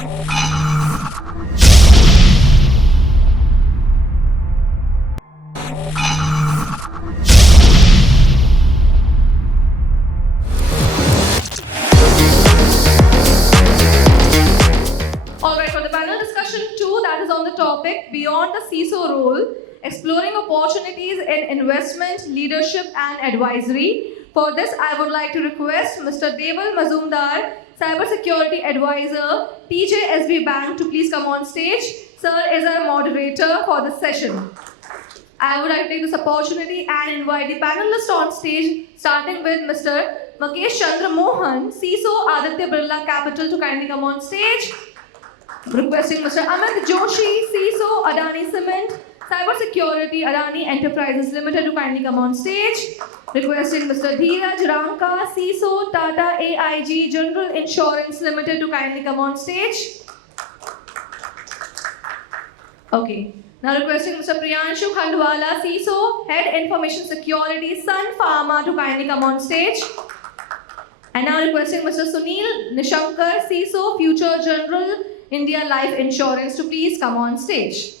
Alright, for the panel discussion 2, that is on the topic Beyond the CISO Role, Exploring Opportunities in Investment, Leadership and Advisory. For this, I would like to request Mr. Deval Mazumdar, Cybersecurity Advisor, TJSB Bank, to please come on stage. Sir is our moderator for this session. I would like to take this opportunity and invite the panelists on stage, starting with Mr. Makesh Chandra Mohan, CISO Aditya Birla Capital, to kindly come on stage. Requesting Mr. Amit Joshi, CISO Adani Cement, Cybersecurity Adani Enterprises Limited, to kindly come on stage. Requesting Mr. Dheeraj Ranka, CISO Tata AIG General Insurance Limited, to kindly come on stage. Okay. Now requesting Mr. Priyanshu Khandwala, CISO Head Information Security Sun Pharma, to kindly come on stage. And now requesting Mr. Sunil Nishankar, CISO Future General India Life Insurance, to please come on stage.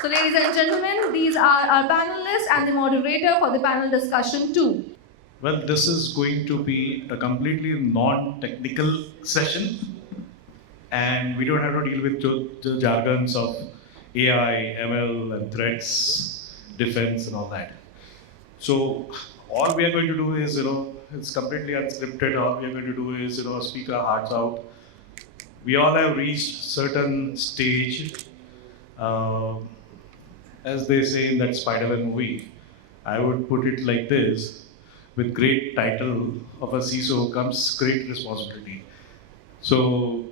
So ladies and gentlemen, these are our panelists and the moderator for the panel discussion 2. Well, this is going to be a completely non-technical session, and we don't have to deal with the jargons of AI, ML and threats, defense and all that. So all we are going to do is, it's completely unscripted. All we are going to do is, speak our hearts out. We all have reached certain stage, as they say in that Spider-Man movie. I would put it like this: with great title of a CISO comes great responsibility. So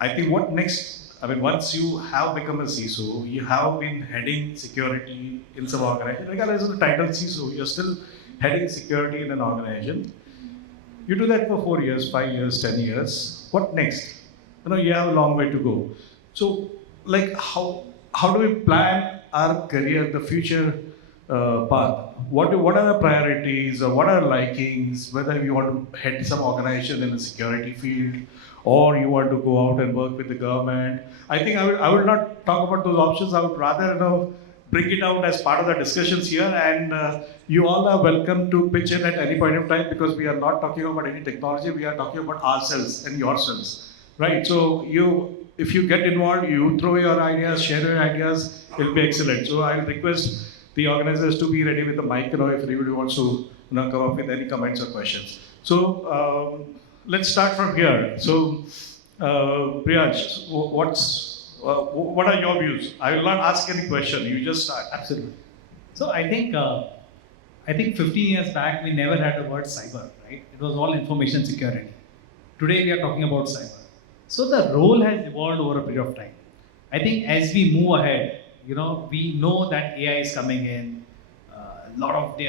I think what next? I mean, once you have become a CISO, you have been heading security in some organization. Regardless of the title CISO, you're still heading security in an organization. You do that for 4 years, 5 years, 10 years. What next? You have a long way to go. So, like, how do we plan our career, the future path? What are the priorities, or what are likings? Whether you want to head some organization in the security field, or you want to go out and work with the government. I think I will not talk about those options. I would rather bring it out as part of the discussions here, and you all are welcome to pitch in at any point of time, because we are not talking about any technology. We are talking about ourselves and yourselves. Right, so if you get involved, you throw your ideas, share your ideas, it'll be excellent. So I'll request the organizers to be ready with the mic, if anybody wants to come up with any comments or questions. So let's start from here. So Priyansh, what are your views? I will not ask any question, you just start. Absolutely. So I think 15 years back, we never had the word cyber, right? It was all information security. Today we are talking about cyber. So the role has evolved over a period of time. I think as we move ahead, we know that AI is coming in. A lot of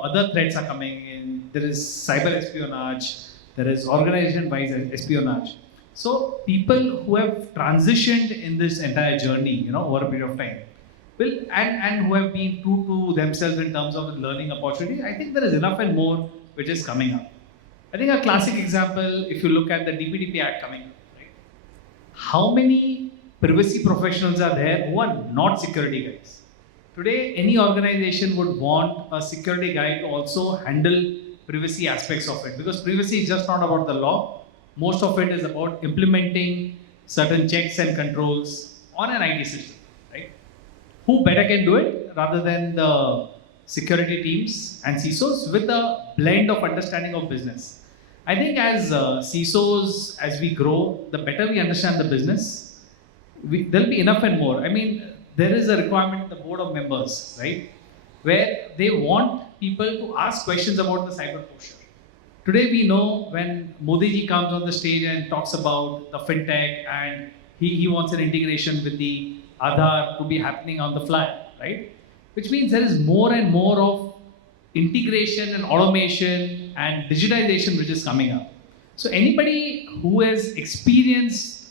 other threats are coming in. There is cyber espionage. There is organization-wise espionage. So people who have transitioned in this entire journey, over a period of time, and who have been true to themselves in terms of learning opportunity, I think there is enough and more which is coming up. I think a classic example, if you look at the DPDP Act coming up, right? How many privacy professionals are there who are not security guys? Today, any organization would want a security guy to also handle privacy aspects of it, because privacy is just not about the law. Most of it is about implementing certain checks and controls on an IT system, right? Who better can do it rather than the security teams and CISOs with a blend of understanding of business? I think as CISOs, as we grow, the better we understand the business, there'll be enough and more. I mean, there is a requirement in the board of members, right, where they want people to ask questions about the cyber posture. Today we know when Modi ji comes on the stage and talks about the fintech, and he wants an integration with the Aadhaar to be happening on the fly, right? Which means there is more and more of integration and automation and digitization which is coming up. So anybody who has experienced,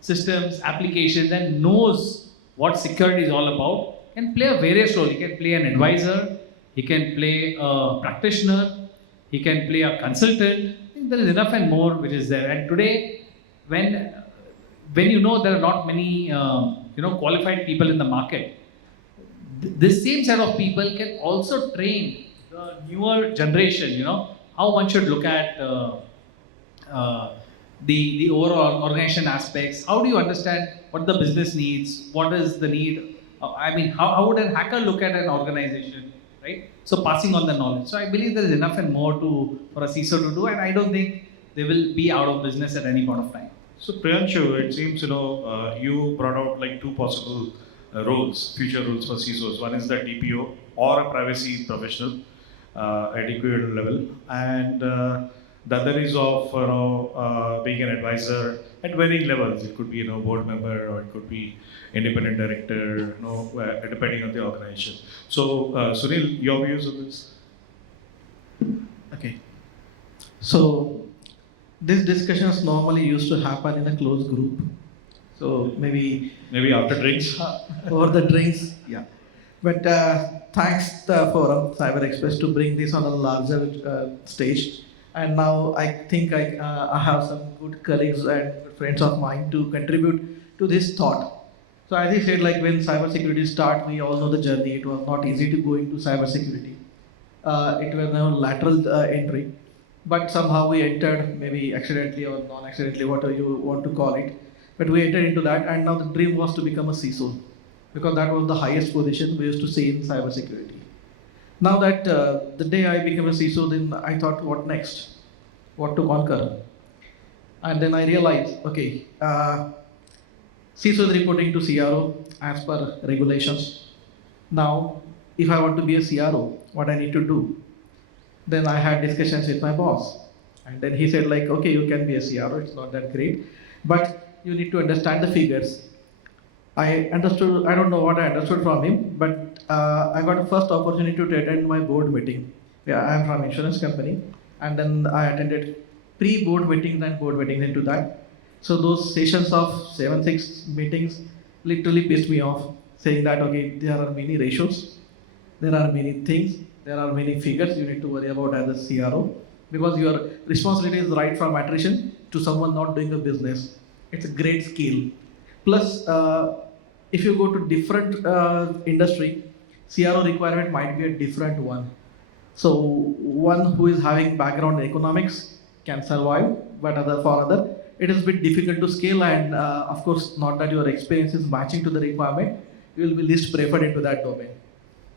systems, applications, and knows what security is all about can play a various role. He can play an advisor, he can play a practitioner, he can play a consultant. I think there is enough and more which is there. And today, when you know there are not many qualified people in the market, this same set of people can also train the newer generation. How one should look at uh, the overall organization aspects. How do you understand what the business needs? What is the need? How would a hacker look at an organization, right? So passing on the knowledge. So I believe there is enough and more for a CISO to do, and I don't think they will be out of business at any point of time. So Priyanshu, it seems you brought out like two possible future roles for CISOs. One is the DPO or a privacy professional at equivalent level, and the other is of being an advisor at varying levels. It could be board member, or it could be independent director, depending on the organization. So Sunil, your views on this? Okay. So these discussions normally used to happen in a closed group. So maybe After drinks. over the drinks, yeah. But thanks the forum Cyber Express to bring this on a larger stage. And now I think I have some good colleagues and friends of mine to contribute to this thought. So as I said, like when cybersecurity started, we all know the journey. It was not easy to go into cybersecurity. It was a lateral entry, but somehow we entered, maybe accidentally or non-accidentally, whatever you want to call it. But we entered into that, and now the dream was to become a CISO, because that was the highest position we used to see in cybersecurity. Now that the day I became a CISO, then I thought, what next? What to conquer? And then I realized, okay, CISO is reporting to CRO as per regulations. Now, if I want to be a CRO, what I need to do? Then I had discussions with my boss, and then he said, like, okay, you can be a CRO, it's not that great, but you need to understand the figures. I don't know what I understood from him, but I got a first opportunity to attend my board meeting. Yeah, I am from insurance company, and then I attended pre-board meetings and board meetings into that. So those sessions of 7-6 meetings literally pissed me off, saying that, okay, there are many ratios, there are many things, there are many figures you need to worry about as a CRO, because your responsibility is right from attrition to someone not doing a business. It's a great skill. Plus, if you go to different industry, CRO requirement might be a different one. So one who is having background in economics can survive, but for other, it is a bit difficult to scale, and of course, not that your experience is matching to the requirement, you will be least preferred into that domain.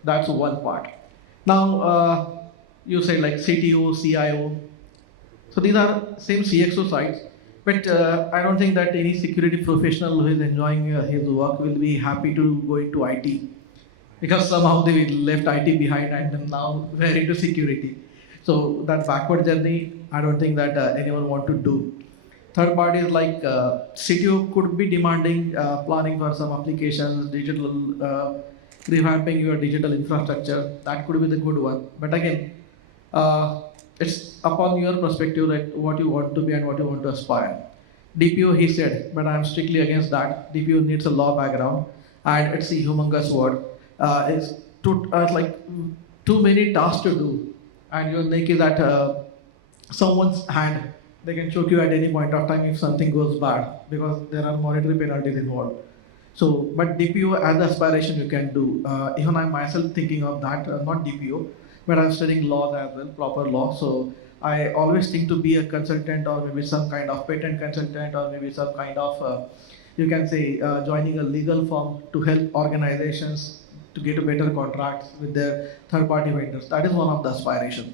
That's one part. Now, you say like CTO, CIO. So these are same CXO sites, but I don't think that any security professional who is enjoying his work will be happy to go into IT, because somehow they left IT behind and then now we're into security. So that backward journey, I don't think that anyone want to do. Third part is like CTO could be demanding planning for some applications, digital revamping your digital infrastructure. That could be the good one. But again, it's upon your perspective that what you want to be and what you want to aspire. DPO, he said, but I'm strictly against that. DPO needs a law background, and it's a humongous word. It's like too many tasks to do, and your neck is at someone's hand. They can choke you at any point of time if something goes bad, because there are monetary penalties involved. So, but DPO as an aspiration you can do. Even I myself thinking of that, not DPO, but I'm studying law as well, proper law. So I always think to be a consultant, or maybe some kind of patent consultant, or maybe some kind of, you can say, joining a legal firm to help organizations to get a better contracts with their third-party vendors. That is one of the aspiration.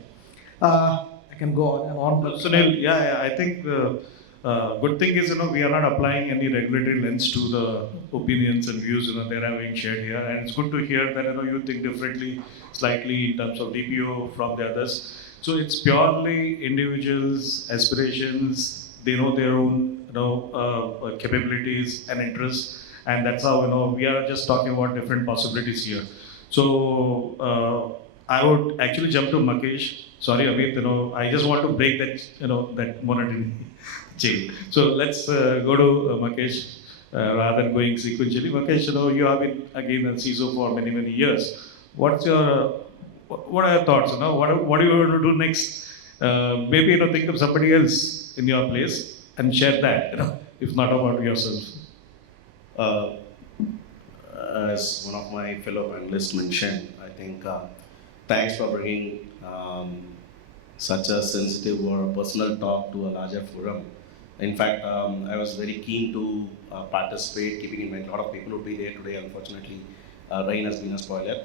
I can go on and on. Sunil, yeah, I think good thing is, we are not applying any regulatory lens to the opinions and views, that are being shared here. And it's good to hear that, you think differently, slightly in terms of DPO from the others. So it's purely individuals' aspirations. They know their own, capabilities and interests. And that's how, we are just talking about different possibilities here. So I would actually jump to Makesh. Sorry, Amit, I just want to break that, that monotony chain. So let's go to Makesh rather than going sequentially. Makesh, you have been again a CISO for many, many years. What are your thoughts? What do you want to do next? Maybe think of somebody else in your place and share that. If not about yourself. Uh, as one of my fellow panelists mentioned, I think thanks for bringing such a sensitive or personal talk to a larger forum. In fact, I was very keen to participate, keeping in mind a lot of people would be there today. Unfortunately, rain has been a spoiler.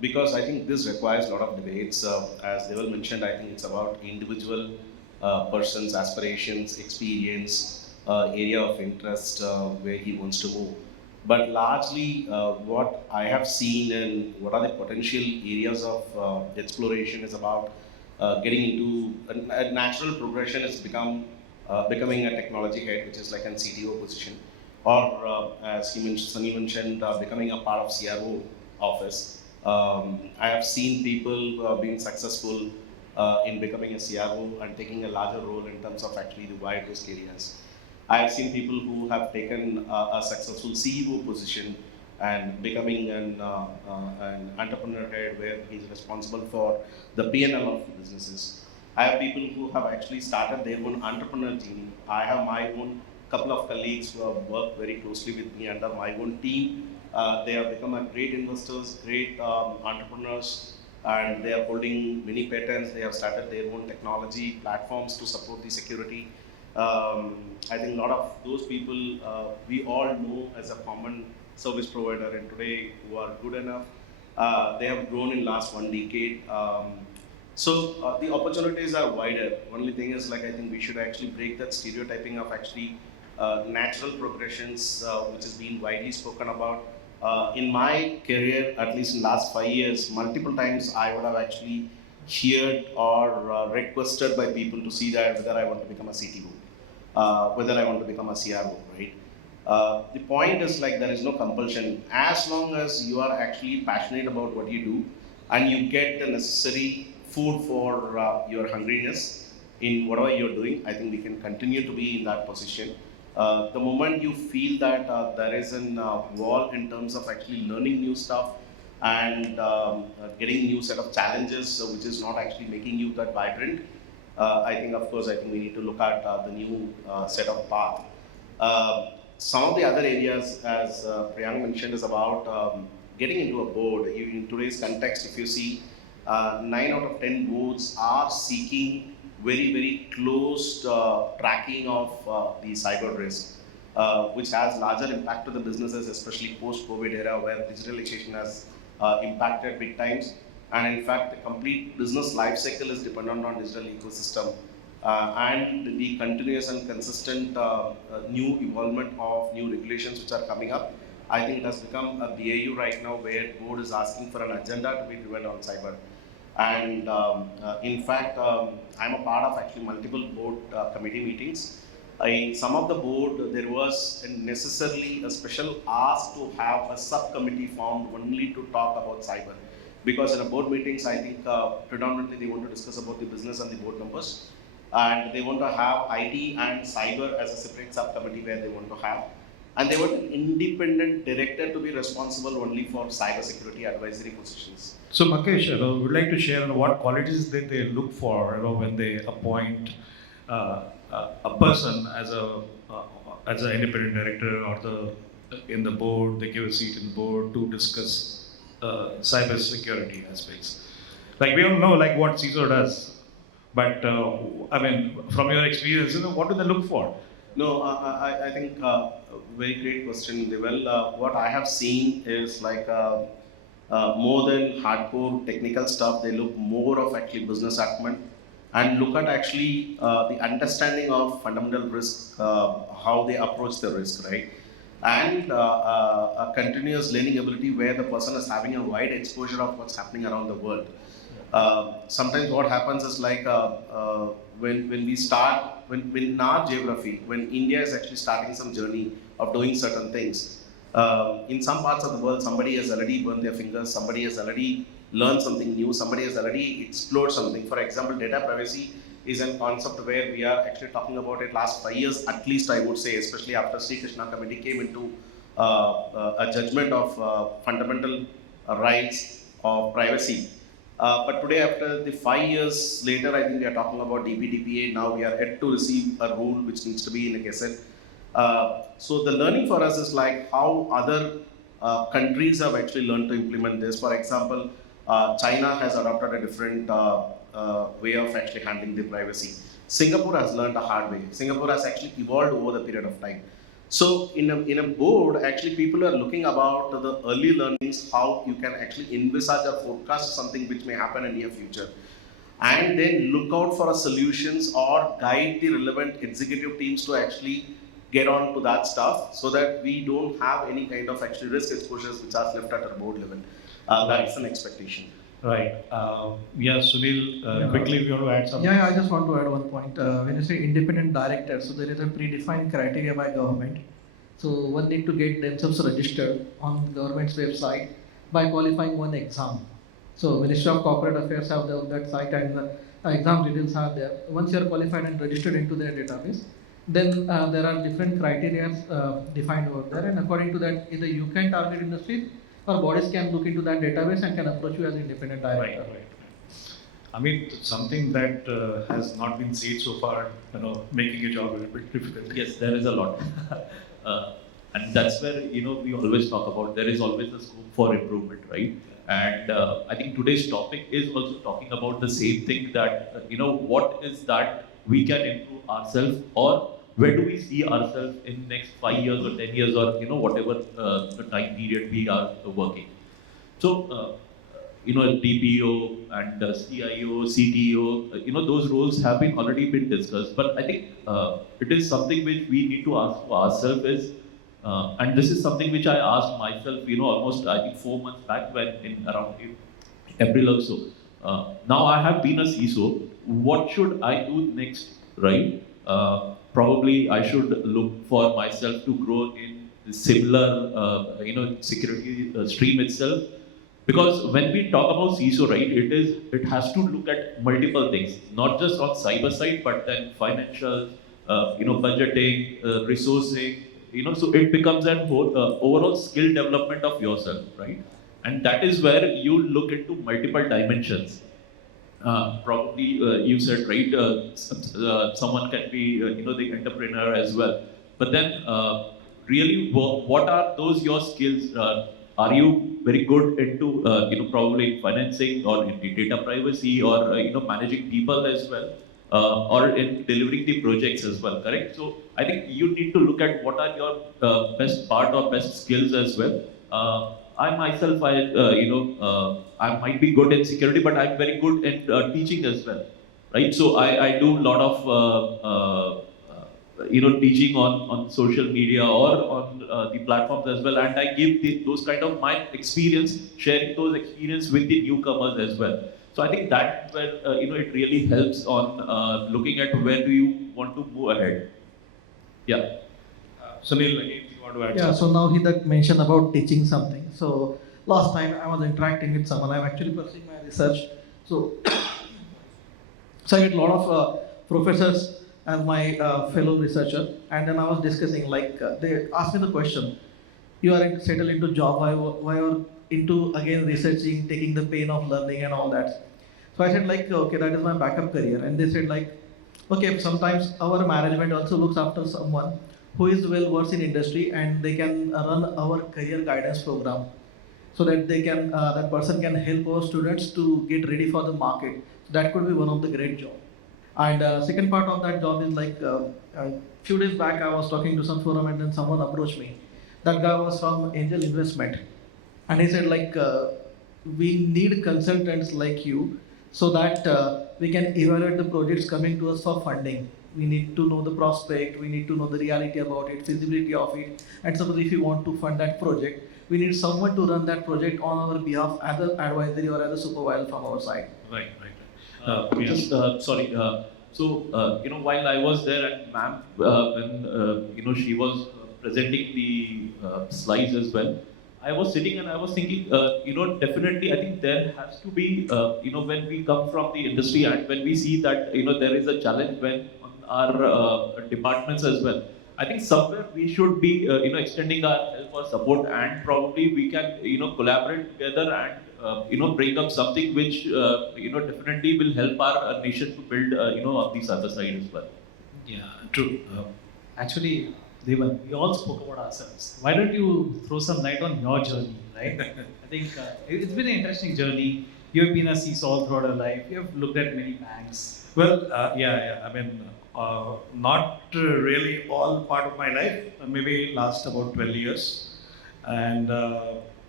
Because I think this requires a lot of debates. As Deval mentioned, I think it's about individual person's aspirations, experience, area of interest where he wants to move. But largely, what I have seen and what are the potential areas of exploration is about getting into a natural progression has becoming a technology head, which is like an CTO position, or as Sunny mentioned, becoming a part of CRO office. I have seen people being successful in becoming a CRO and taking a larger role in terms of actually the wide risk areas. I have seen people who have taken a successful CEO position and becoming an entrepreneur head where he's responsible for the P&L of the businesses. I have people who have actually started their own entrepreneur team. I have my own couple of colleagues who have worked very closely with me under my own team. They have become a great investors, great entrepreneurs, and they are holding many patents. They have started their own technology platforms to support the security. I think a lot of those people we all know as a common service provider, and today who are good enough. They have grown in last 1 decade. So the opportunities are wider. Only thing is, like, I think we should actually break that stereotyping of actually natural progressions, which has been widely spoken about. In my career, at least in last 5 years, multiple times I would have actually heard or requested by people to see that whether I want to become a CTO, whether I want to become a CRO, right? The point is, like, there is no compulsion. As long as you are actually passionate about what you do and you get the necessary food for your hungriness in whatever you're doing, I think we can continue to be in that position. The moment you feel that there is an wall in terms of actually learning new stuff and getting new set of challenges, which is not actually making you that vibrant, I think, of course, I think we need to look at the new set of path. Some of the other areas, as Priyank mentioned, is about getting into a board. In today's context, if you see, 9 out of 10 boards are seeking very, very close tracking of the cyber risk, which has larger impact to the businesses, especially post-COVID era where digitalization has impacted big times. And in fact, the complete business life cycle is dependent on digital ecosystem. And the continuous and consistent new evolvement of new regulations which are coming up. I think it has become a BAU right now where board is asking for an agenda to be driven on cyber. And in fact, I'm a part of actually multiple board committee meetings. In some of the board, there was necessarily a special ask to have a subcommittee formed only to talk about cyber. Because in a board meetings, I think predominantly they want to discuss about the business and the board numbers. And they want to have IT and cyber as a separate subcommittee where they want to have. And they want an independent director to be responsible only for cybersecurity advisory positions. So Makesh, would like to share what qualities that they look for, when they appoint a person as an independent director or in the board. They give a seat in the board to discuss cybersecurity aspects. Like, we don't know like what CISO does, but I mean, from your experience, what do they look for? No, I think very great question, Deval. What I have seen is like more than hardcore technical stuff, they look more of actually business acumen and look at actually the understanding of fundamental risk, how they approach the risk, right? And a continuous learning ability where the person is having a wide exposure of what's happening around the world. Sometimes what happens is like when we start, when in our geography, when India is actually starting some journey of doing certain things, in some parts of the world, somebody has already burned their fingers, somebody has already learned something new, somebody has already explored something. For example, data privacy is a concept where we are actually talking about it last 5 years, at least I would say, especially after Sri Krishna Committee came into a judgment of fundamental rights of privacy. But today, after the 5 years later, I think we are talking about DPDPA. Now we are yet to receive a rule which needs to be in a gazette. So the learning for us is like how other countries have actually learned to implement this. For example, China has adopted a different way of actually handling the privacy. Singapore has learned the hard way. Singapore has actually evolved over the period of time. So in a board, actually people are looking about the early learnings, how you can actually envisage or forecast something which may happen in near future. And then look out for solutions or guide the relevant executive teams to actually get on to that stuff so that we don't have any kind of actually risk exposures which are left at our board level. That's an expectation. Right. Sunil, quickly if you want to add something. Yeah, I just want to add one point. When you say independent director, so there is a predefined criteria by government. So one need to get themselves registered on the government's website by qualifying one exam. So Ministry of Corporate Affairs have that site and the exam details are there. Once you are qualified and registered into their database, then there are different criteria defined over there, and according to that, either you can target industries or bodies can look into that database and can approach you as independent director. Right. I mean, something that has not been said so far, making your job a little bit difficult. Yes, there is a lot. And that's where, we always talk about there is always a scope for improvement, right? And I think today's topic is also talking about the same thing that, what is that we can improve ourselves, or where do we see ourselves in next 5 years or 10 years or, whatever the time period we are working. So, DPO and CIO, CTO, those roles have already been discussed. But I think it is something which we need to ask for ourselves is, and this is something which I asked myself, almost I think 4 months back when in around April or so. Now I have been a CISO. What should I do next, right? Probably I should look for myself to grow in similar, security stream itself. Because when we talk about CISO, right, it has to look at multiple things, not just on cyber side, but then financial, budgeting, resourcing, so it becomes an whole overall skill development of yourself, right? And that is where you look into multiple dimensions. Probably you said, right, someone can be, the entrepreneur as well. But then really, what are those your skills? Are you very good into, probably financing or in data privacy or, managing people as well? Or in delivering the projects as well, correct? So I think you need to look at what are your best part or best skills as well. I myself, I might be good in security, but I'm very good in teaching as well, right? So I do a lot of, teaching on social media or on the platforms as well. And I give those kind of my experience, sharing those experience with the newcomers as well. So I think that's where, it really helps on looking at where do you want to move ahead. Yeah. Sunil, if you want to add Yeah, something. so now he that mentioned about teaching something. So last time I was interacting with someone, I'm actually pursuing my research. So, so I get a lot of professors as my fellow researcher, and then I was discussing, they asked me the question, you are settled into job, why are into again researching, taking the pain of learning and all that. So I said okay, that is my backup career. And they said okay, sometimes our management also looks after someone who is well versed in industry and they can run our career guidance program so that they can, that person can help our students to get ready for the market. So that could be one of the great job. And second part of that job is a few days back I was talking to some forum and then someone approached me. That guy was from Angel Investment. And he said we need consultants like you so that we can evaluate the projects coming to us for funding. We need to know the prospect, we need to know the reality about it, feasibility of it. And suppose if you want to fund that project, we need someone to run that project on our behalf as an advisory or as a supervisor from our side. Right. Sorry. While I was there and ma'am, when, she was presenting the slides as well, I was sitting and I was thinking, definitely I think there has to be, when we come from the industry and when we see that, there is a challenge when on our departments as well. I think somewhere we should be, extending our help or support, and probably we can, collaborate together and bring up something which definitely will help our nation to build on the cyber side as well. Yeah, true. Actually, Devan, we all spoke about ourselves. Why don't you throw some light on your journey, right? I think it's been an interesting journey. You've been a CISO all throughout your life. You've looked at many banks. Well, yeah. I mean, not really all part of my life. Maybe last about 12 years, and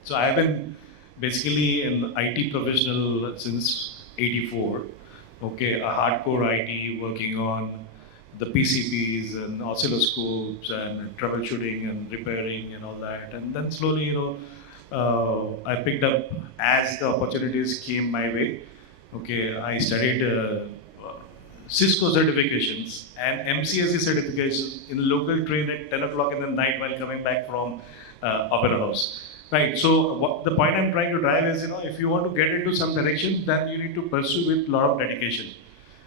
so I've been basically an IT professional since '84. Okay, a hardcore IT working on the PCBs and oscilloscopes and troubleshooting and repairing and all that, and then slowly, I picked up as the opportunities came my way. Okay, I studied Cisco certifications and MCSE certifications in local train at 10 o'clock in the night while coming back from Opera House. Right. So the point I'm trying to drive is, if you want to get into some direction, then you need to pursue with a lot of dedication.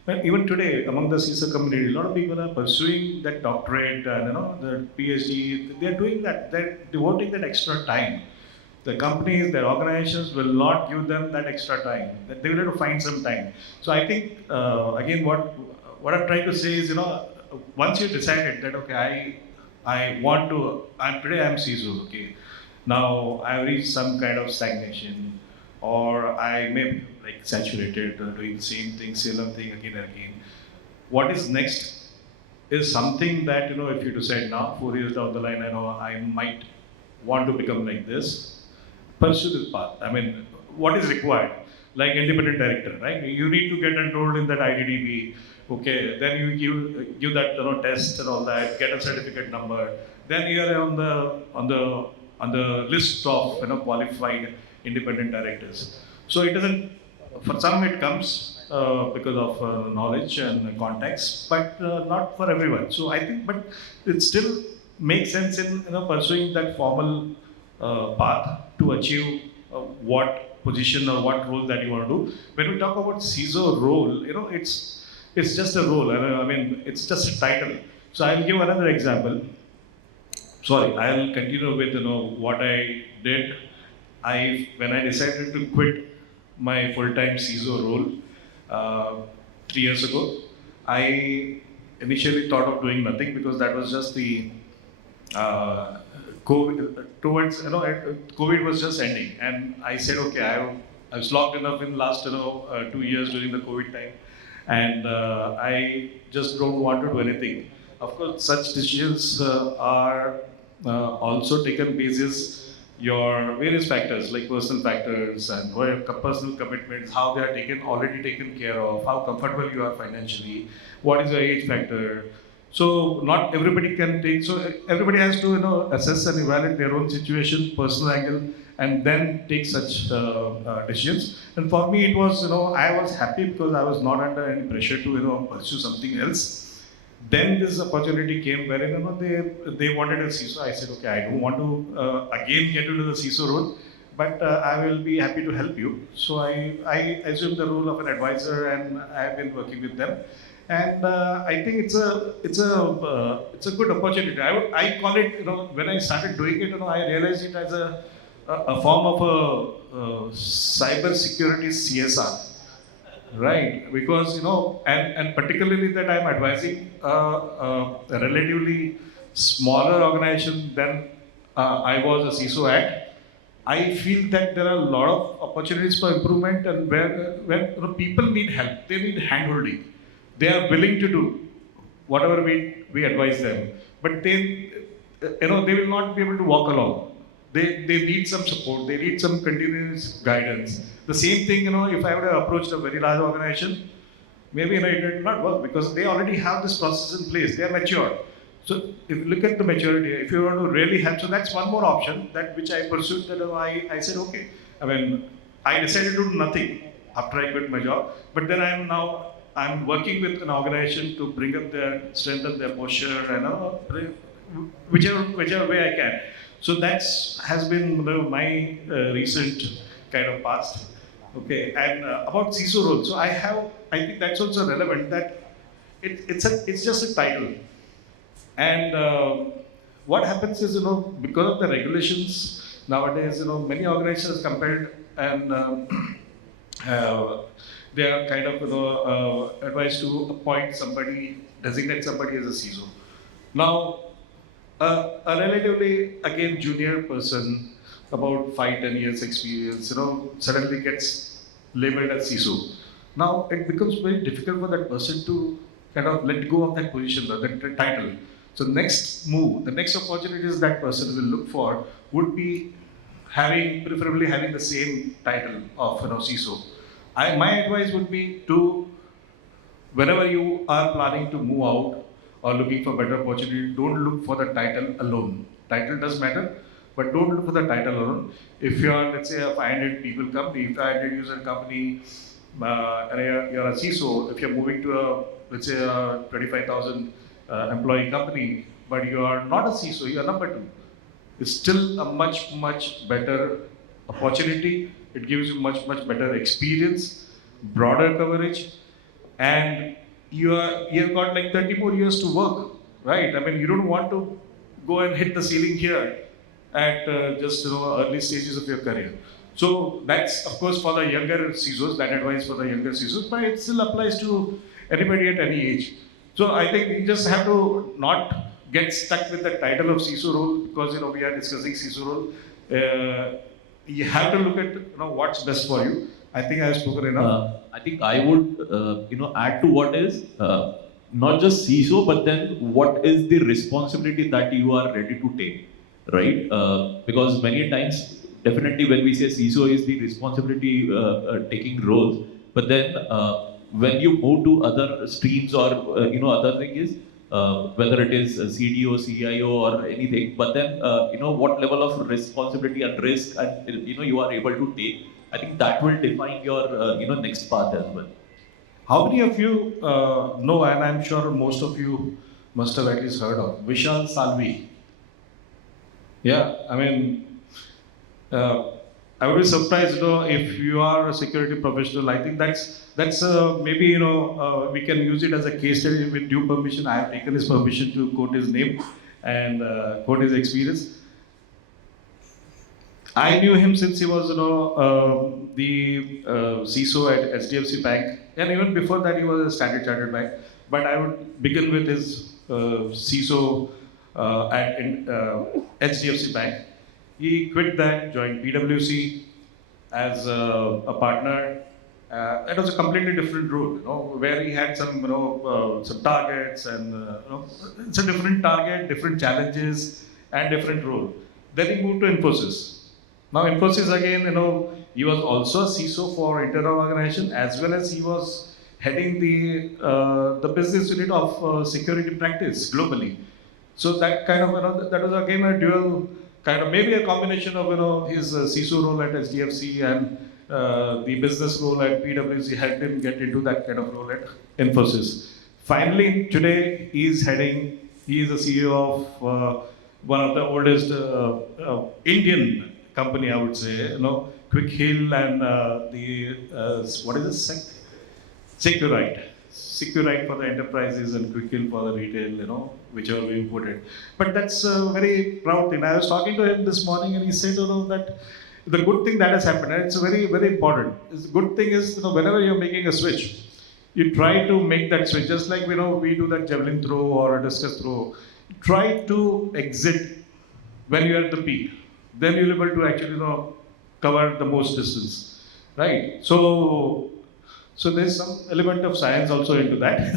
But even today, among the CISO community, a lot of people are pursuing that doctorate and the PhD. They are doing that. They're devoting that extra time. The companies, their organizations will not give them that extra time. That they will have to find some time. So I think again, what I'm trying to say is, once you decided that okay, I want to. Today I'm CISO. Okay, now I've reached some kind of stagnation, or I may be like saturated, doing the same thing, same thing again and again. What is next is something that if you decide now, 4 years down the line, I know I might want to become like this. Pursue this path. I mean, what is required? Like independent director, right? You need to get enrolled in that IDDB. Okay, then you give that test and all that, get a certificate number. Then you are on the list of qualified independent directors. So it doesn't. For some it comes because of knowledge and context, but not for everyone. So I think, but it still makes sense in pursuing that formal path to achieve what position or what role that you want to do. When we talk about CISO role, it's just a role. I mean, it's just a title. So I'll give another example. Sorry, I'll continue with what I did. When I decided to quit my full-time CISO role 3 years ago, I initially thought of doing nothing because that was just the COVID was just ending, and I said, okay, I was locked enough in last 2 years during the COVID time, and I just don't want to do anything. Of course, such decisions are also taken basis your various factors like personal factors and what your personal commitments, how they are already taken care of, how comfortable you are financially, what is your age factor. So not everybody can take. So everybody has to assess and evaluate their own situation, personal angle, and then take such decisions. And for me, it was I was happy because I was not under any pressure to pursue something else. Then this opportunity came wherein they wanted a CISO. I said, okay, I don't want to again get into the CISO role, but I will be happy to help you. So I assumed the role of an advisor, and I've been working with them. And I think it's a good opportunity. I call it when I started doing it, I realized it as a form of a cybersecurity CSR. Right, because and particularly that I'm advising a relatively smaller organization than I was a CISO at. I feel that there are a lot of opportunities for improvement, and when people need help, they need handholding. They are willing to do whatever we advise them, but they will not be able to walk along. They need some support. They need some continuous guidance. The same thing, if I would have approached a very large organization, maybe it would not work because they already have this process in place. They are mature. So if you look at the maturity, if you want to really help, so that's one more option that which I pursued. That I said, okay. I mean, I decided to do nothing after I quit my job, but then I'm working with an organization to bring up their strengthen their posture and whichever way I can. So has been my recent kind of past. Okay, and about CISO role. So I think that's also relevant that it's just a title. And what happens is because of the regulations, Nowadays, many organizations compared and they are kind of advised to appoint somebody, designate somebody as a CISO. Now, a relatively again junior person, about 5-10 years experience, suddenly gets labeled as CISO. Now it becomes very difficult for that person to kind of let go of that position, that title. So next move, the next opportunities that person will look for would be preferably having the same title of CISO. My advice would be to, whenever you are planning to move out or looking for better opportunity, don't look for the title alone. Title does matter, but don't look for the title alone. If you are, let's say, a 500 people company, 500 user company, and you're a CISO, if you're moving to let's say, a 25,000 employee company, but you are not a CISO, you are number 2. It's still a much, much better opportunity. It gives you much, much better experience, broader coverage, and you've got like 30 more years to work, right? I mean, you don't want to go and hit the ceiling here at just early stages of your career. So that's of course for the younger CISOs, that advice for the younger CISOs, but it still applies to anybody at any age. So I think we just have to not get stuck with the title of CISO role, because we are discussing CISO role. You have to look at what's best for you. I think I have spoken enough. I think I would, add to what is not just CISO, but then what is the responsibility that you are ready to take, right? Because many times, definitely when we say CISO is the responsibility taking roles, but then when you move to other streams or other thing is whether it is a CDO, CIO or anything, but then what level of responsibility and risk and you are able to take. I think that will define your next path as well. How many of you know, and I'm sure most of you must have at least heard of Vishal Salvi? Yeah, I mean, I would be surprised, if you are a security professional. I think that's maybe we can use it as a case study with due permission. I have taken his permission to quote his name and quote his experience. I knew him since he was, the CISO at HDFC Bank, and even before that he was a Standard Chartered Bank. But I would begin with his CISO at HDFC Bank. He quit that, joined PwC as a partner. It was a completely different role, where he had some, some targets, and it's a different target, different challenges, and different role. Then he moved to Infosys. Now Infosys again, he was also a CISO for internal organization, as well as he was heading the business unit of security practice globally. So that kind of, that was again a dual kind of, maybe a combination of his CISO role at SDFC and the business role at PwC helped him get into that kind of role at Infosys. Finally, today he is a CEO of one of the oldest Indian company, I would say, Quick Hill and what is this? Securite for the enterprises and Quick Hill for the retail, whichever way you put it. But that's a very proud thing. I was talking to him this morning and he said, that the good thing that has happened, and it's very, very important. The good thing is, whenever you're making a switch, you try to make that switch, just like, we do that javelin throw or a discus throw. Try to exit when you're at the peak. Then you'll be able to actually, cover the most distance, right? So there's some element of science also into that.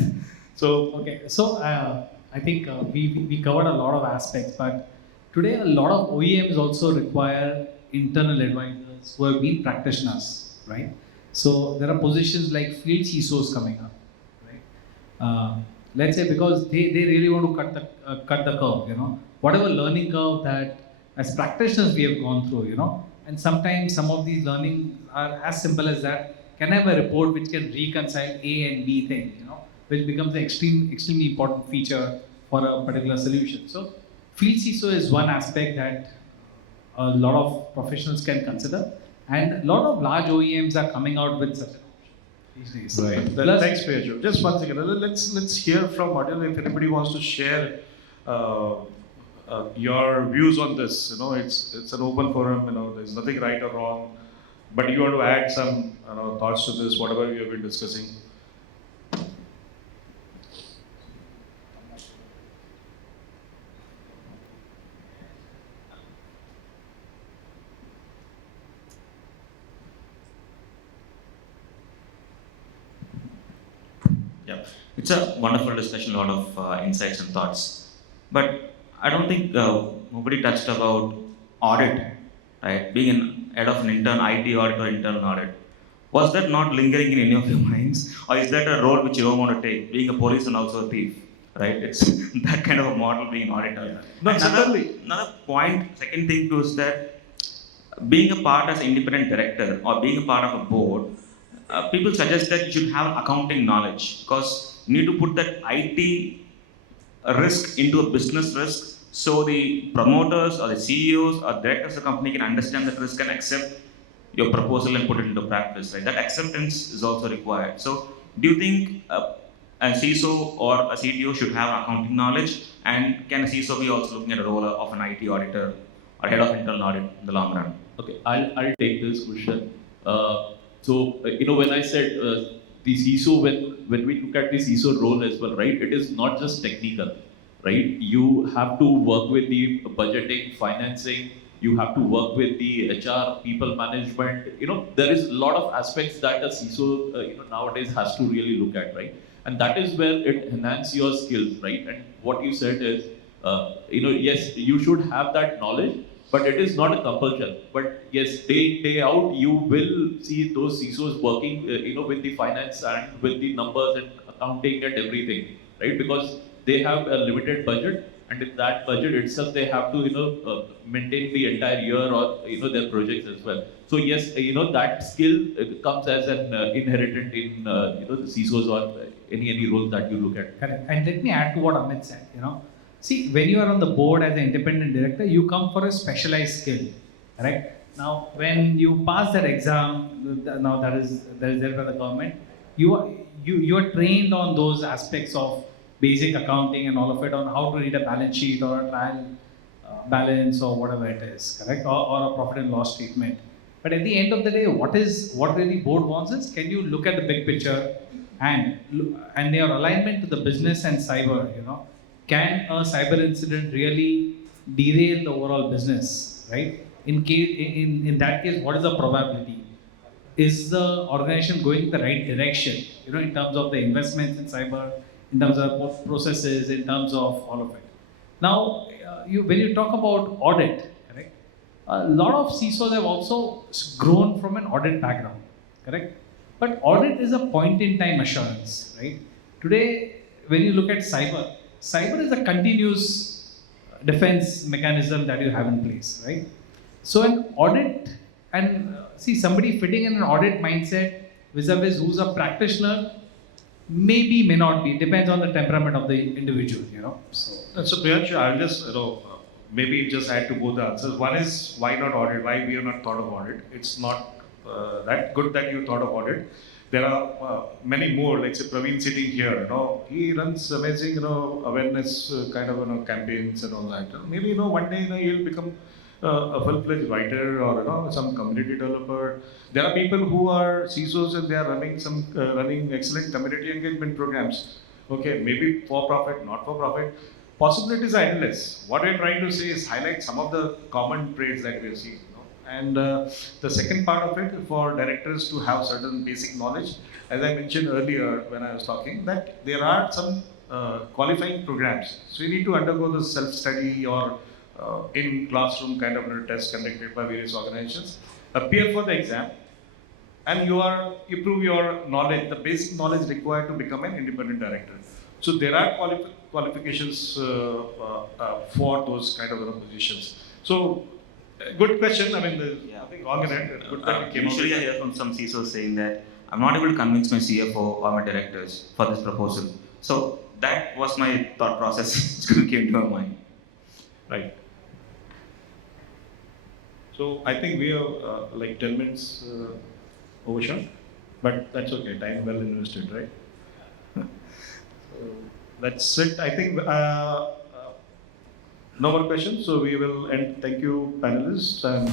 Okay, so I think we covered a lot of aspects, but today a lot of OEMs also require internal advisors who have been practitioners, right? So there are positions like field CISOs coming up, right? Let's say because they really want to cut the curve, whatever learning curve that as practitioners we have gone through, and sometimes some of these learnings are as simple as that. Can I have a report which can reconcile A and B thing, which becomes an extremely important feature for a particular solution. So field CISO is one aspect that a lot of professionals can consider, and a lot of large OEMs are coming out with such an option these days. Right. Thanks, Pejo. Just one second. Let's hear from audience if anybody wants to share your views on this. It's an open forum. There's nothing right or wrong. But you want to add some thoughts to this, whatever we have been discussing. Yeah, it's a wonderful discussion, a lot of insights and thoughts. But I don't think nobody touched about audit, right? Being an head of an intern IT audit or internal audit. Was that not lingering in any of your minds? Or is that a role which you don't want to take, being a police and also a thief, right? It's that kind of a model being an auditor. Yeah. No, And certainly. another point, second thing too is that being a part as an independent director or being a part of a board, people suggest that you should have accounting knowledge because you need to put that IT risk into a business risk so the promoters or the CEOs or directors of the company can understand that risk and accept your proposal and put it into practice. Right? That acceptance is also required. So, do you think a CISO or a CTO should have accounting knowledge? And can a CISO be also looking at a role of an IT auditor or head of internal audit in the long run? Okay, I'll take this question. When I said the CISO, when we look at the CISO role as well, right, it is not just technical, right? You have to work with the budgeting, financing, you have to work with the HR, people management. There is a lot of aspects that a CISO, nowadays has to really look at, right? And that is where it enhances your skills, right? And what you said is, yes, you should have that knowledge, but it is not a compulsion. But yes, day in, day out, you will see those CISOs working, with the finance and with the numbers and accounting and everything, right? Because they have a limited budget, and in that budget itself, they have to, maintain the entire year or their projects as well. So yes, that skill comes as an inheritant in the CISOs or any role that you look at. Correct. And let me add to what Amit said. See, when you are on the board as an independent director, you come for a specialized skill, correct? Now, when you pass that exam, now that is there by the government, you are trained on those aspects of basic accounting and all of it, on how to read a balance sheet or a trial balance or whatever it is, correct? Or a profit and loss statement. But at the end of the day, what really board wants is, can you look at the big picture and your alignment to the business and cyber, Can a cyber incident really derail the overall business, right? In that case, what is the probability? Is the organization going in the right direction, in terms of the investments in cyber, in terms of processes, in terms of all of it? Now, when you talk about audit, correct? A lot of CISOs have also grown from an audit background, correct? But audit is a point-in-time assurance, right? Today, when you look at cyber is a continuous defense mechanism that you have in place, right? So an audit, and see, somebody fitting in an audit mindset vis-a-vis who's a practitioner, maybe, may not be, depends on the temperament of the individual, So Priyanshu, I'll just maybe just add to both the answers. One is why not audit? Why we have not thought of audit? It's not that good that you thought of audit. There are many more, like say Praveen sitting here, he runs amazing, awareness kind of, campaigns and all that. Maybe, one day, he'll become a full-fledged writer or, some community developer. There are people who are CISOs and they are running excellent community engagement programs. Okay, maybe for-profit, not for-profit. Possibilities are endless. What we're trying to say is highlight some of the common traits that we're seeing. And the second part of it, for directors to have certain basic knowledge, as I mentioned earlier when I was talking, that there are some qualifying programs. So you need to undergo the self-study or in classroom kind of test conducted by various organizations, appear for the exam, and you prove your knowledge, the basic knowledge required to become an independent director. So there are qualifications for those kind of positions. So good question. I mean, there's nothing wrong in it. Good that it came Usually I hear from some CISOs saying that I'm not able to convince my CFO or my directors for this proposal. So that was my thought process which came to my mind. Right. So I think we have like 10 minutes overshot, but that's okay. Time well invested, right? So that's it. I think no more questions, so we will end. Thank you, panelists. And